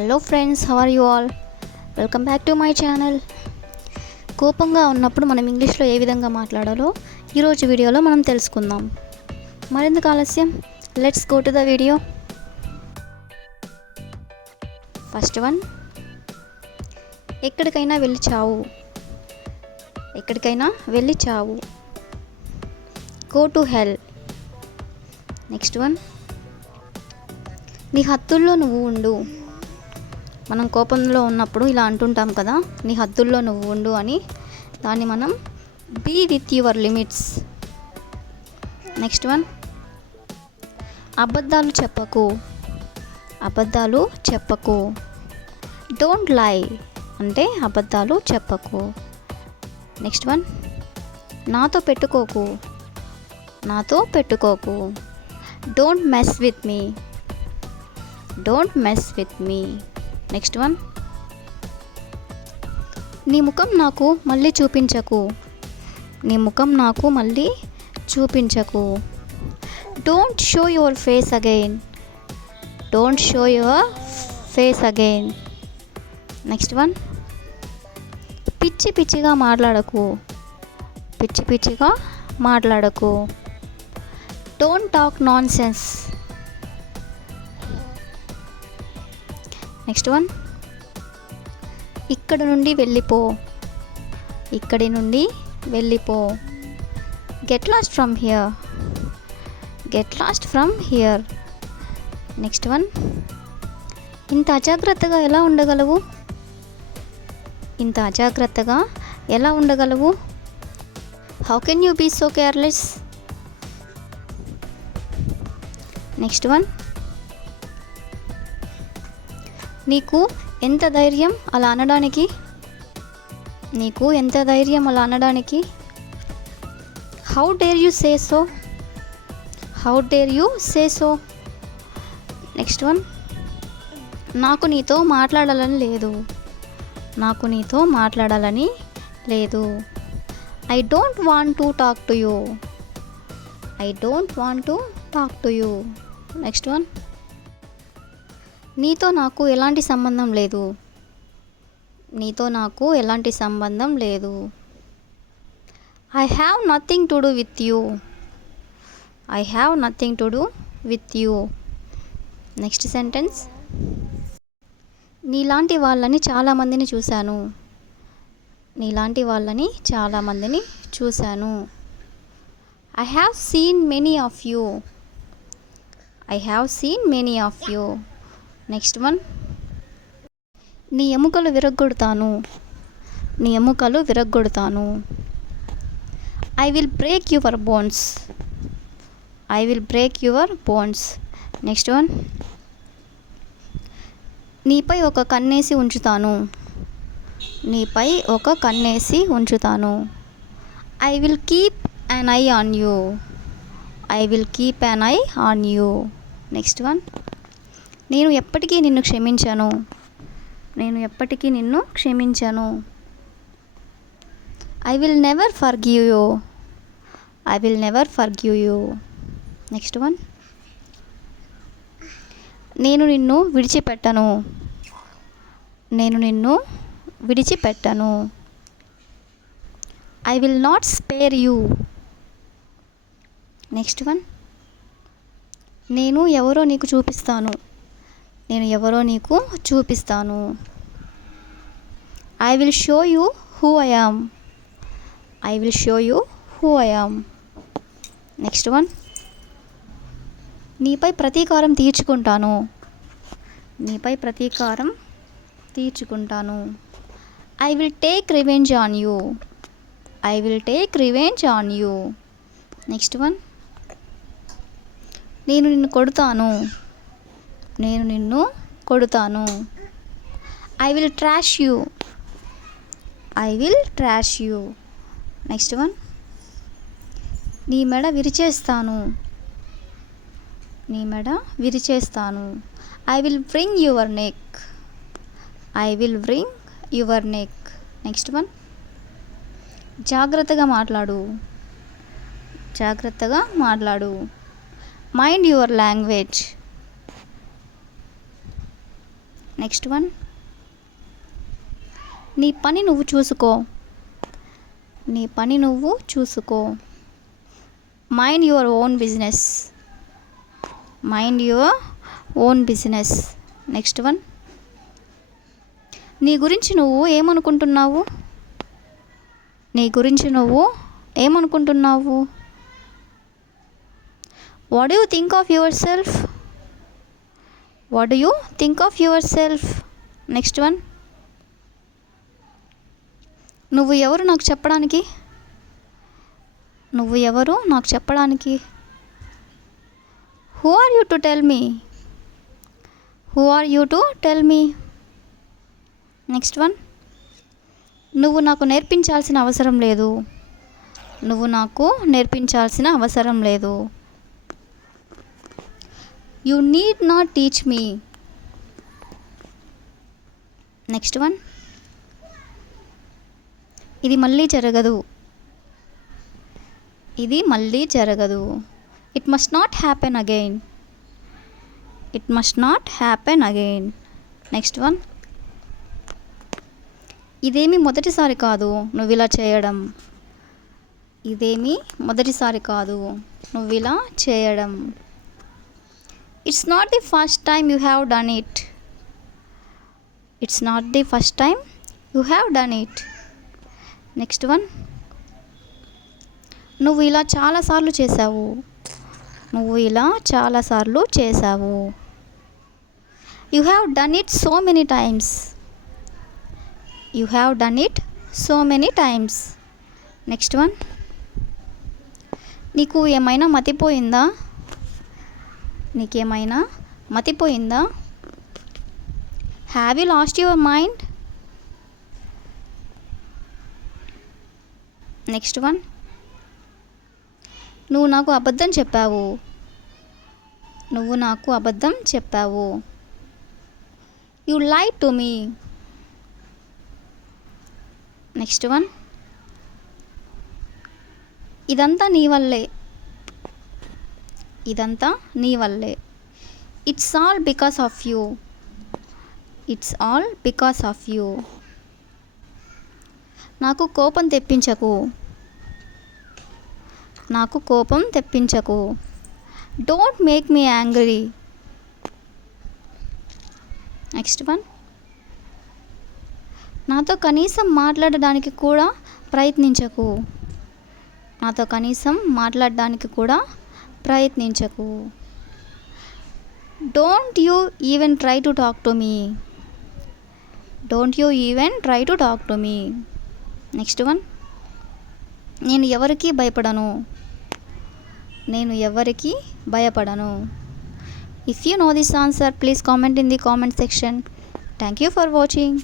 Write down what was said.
Hello friends, how are you all? Welcome back to my channel. కోపంగా ఉన్నప్పుడు మనం ఇంగ్లీష్లో ఏ విధంగా మాట్లాడాలో ఈరోజు వీడియోలో మనం తెలుసుకుందాం. మరెందుకు ఆలస్యం, let's go to the video. First one, ఎక్కడికైనా వెళ్ళి చావు. ఎక్కడికైనా వెళ్ళి చావు. Go to hell. Next one, నీ హద్దుల్లో నువ్వు ఉండు. మనం కోపంలో ఉన్నప్పుడు ఇలా అంటుంటాం కదా, నీ హద్దుల్లో నువ్వు ఉండు అని. దాన్ని మనం be with your limits. Next one, అబద్ధాలు చెప్పకు. అబద్ధాలు చెప్పకు. డోంట్ లై అంటే అబద్ధాలు చెప్పకు. నెక్స్ట్ వన్, నాతో పెట్టుకోకు. నాతో పెట్టుకోకు. Don't mess with me. Don't mess with me. Next one, నీ ముఖం నాకు మళ్ళీ చూపించకు. నీ ముఖం నాకు మళ్ళీ చూపించకు. Don't show your face again. Don't show your face again. Next one, పిచ్చి పిచ్చిగా మాట్లాడకు. పిచ్చి పిచ్చిగా మాట్లాడకు. Don't talk nonsense. Next one, ఇక్కడ నుండి వెళ్ళిపో. ఇక్కడి నుండి వెళ్ళిపో. Get lost from here. Get lost from here. Next one, ఇంత అజాగ్రత్తగా ఎలా ఉండగలవు. ఇంత అజాగ్రత్తగా ఎలా ఉండగలవు. How can you be so careless. Next one, నీకు ఎంత ధైర్యం అలా అనడానికి. నీకు ఎంత ధైర్యం అలా అనడానికి. How dare you say so. How dare you say so. Next one, నాకు నీతో మాట్లాడాలని లేదు. నాకు నీతో మాట్లాడాలని లేదు. I don't want to talk to you. I don't want to talk to you. Next one, నీతో నాకు ఎలాంటి సంబంధం లేదు. నీతో నాకు ఎలాంటి సంబంధం లేదు. I have nothing to do with you. I have nothing to do with you. Next sentence, నీలాంటి వాళ్ళని చాలామందిని చూశాను. నీలాంటి వాళ్ళని చాలామందిని చూశాను. I have seen many of you. I have seen many of you. Next one, నీ ఎముకలు విరగ్గొడతాను. నీ ఎముకలు విరగ్గొడతాను. I will break your bones. I will break your bones. Next one, నీపై ఒక కన్నేసి ఉంచుతాను. నీపై ఒక కన్నేసి ఉంచుతాను. I will keep an eye on you. I will keep an eye on you. Next one, నేను ఎప్పటికీ నిన్ను క్షమించను. నేను ఎప్పటికీ నిన్ను క్షమించను. I will never forgive you. I will never forgive you. Next one, నేను నిన్ను విడిచిపెట్టను. నేను నిన్ను విడిచిపెట్టను. I will not spare you. Next one, నేను ఎవరో నీకు చూపిస్తాను. నేను ఎవరో నీకు చూపిస్తాను. I will show you who I am. I will show you who I am. Next one, నీపై ప్రతీకారం తీర్చుకుంటాను. నీపై ప్రతీకారం తీర్చుకుంటాను. I will take revenge on you. I will take revenge on you. Next one, నేను నిన్ను కొడతాను. నేను నిన్ను కొడతాను. I will trash you. I will trash you. Next one, నీ మెడ విరిచేస్తాను. నీ మెడ విరిచేస్తాను. I will wring your neck. I will wring your neck. Next one, జాగ్రత్తగా మాట్లాడు. జాగ్రత్తగా మాట్లాడు. Mind your language. Next one, నీ పని నువ్వు చూసుకో. నీ పని నువ్వు చూసుకో. Mind your own business. Mind your own business. Next one, నీ గురించి నువ్వు ఏమనుకుంటున్నావు. నీ గురించి నువ్వు ఏమనుకుంటున్నావు. What do you think of yourself. What do you think of yourself. Next one, నువ్వు ఎవరు నాకు చెప్పడానికి. నువ్వు ఎవరు నాకు చెప్పడానికి. Who are you to tell me. Who are you to tell me. Next one, నువ్వు నాకు నేర్పించాల్సిన అవసరం లేదు. నువ్వు నాకు నేర్పించాల్సిన అవసరం లేదు. You need not teach me. Next one, ఇది మళ్ళీ జరగదు. ఇది మళ్ళీ జరగదు. It must not happen again. It must not happen again. Next one, ఇదేమి మొదటిసారి కాదు నువ్వు ఇలా చేయడం. ఇదేమి మొదటిసారి కాదు నువ్వు ఇలా చేయడం. It's not the first time you have done it. It's not the first time you have done it. Next one, నువ్వు ఇలా చాలాసార్లు చేసావు. నువ్వు ఇలా చాలాసార్లు చేసావు. You have done it so many times. You have done it so many times. Next one, నీకు ఏమైనా మతిపోయిందా. నీకేమైనా మతిపోయిందా. Have you lost your mind. Next one, నువ్వు నాకు అబద్ధం చెప్పావు. నువ్వు నాకు అబద్ధం చెప్పావు. You లైడ్ to me. Next one, ఇదంతా నీ వల్లే. ఇదంతా నీ వల్లే. It's all because of you. It's all because of you. నాకు కోపం తెప్పించకు. నాకు కోపం తెప్పించకు. Don't make me angry. Next one, నాతో కనీసం మాట్లాడడానికి కూడా ప్రయత్నించకు. నాతో కనీసం మాట్లాడడానికి కూడా ప్రయత్నించకు. Don't you even try to talk to me. Don't you even try to talk to me. Next one, నేను ఎవరికి భయపడను. నేను ఎవరికి భయపడను. If you know this answer please comment in the comment section. Thank you for watching.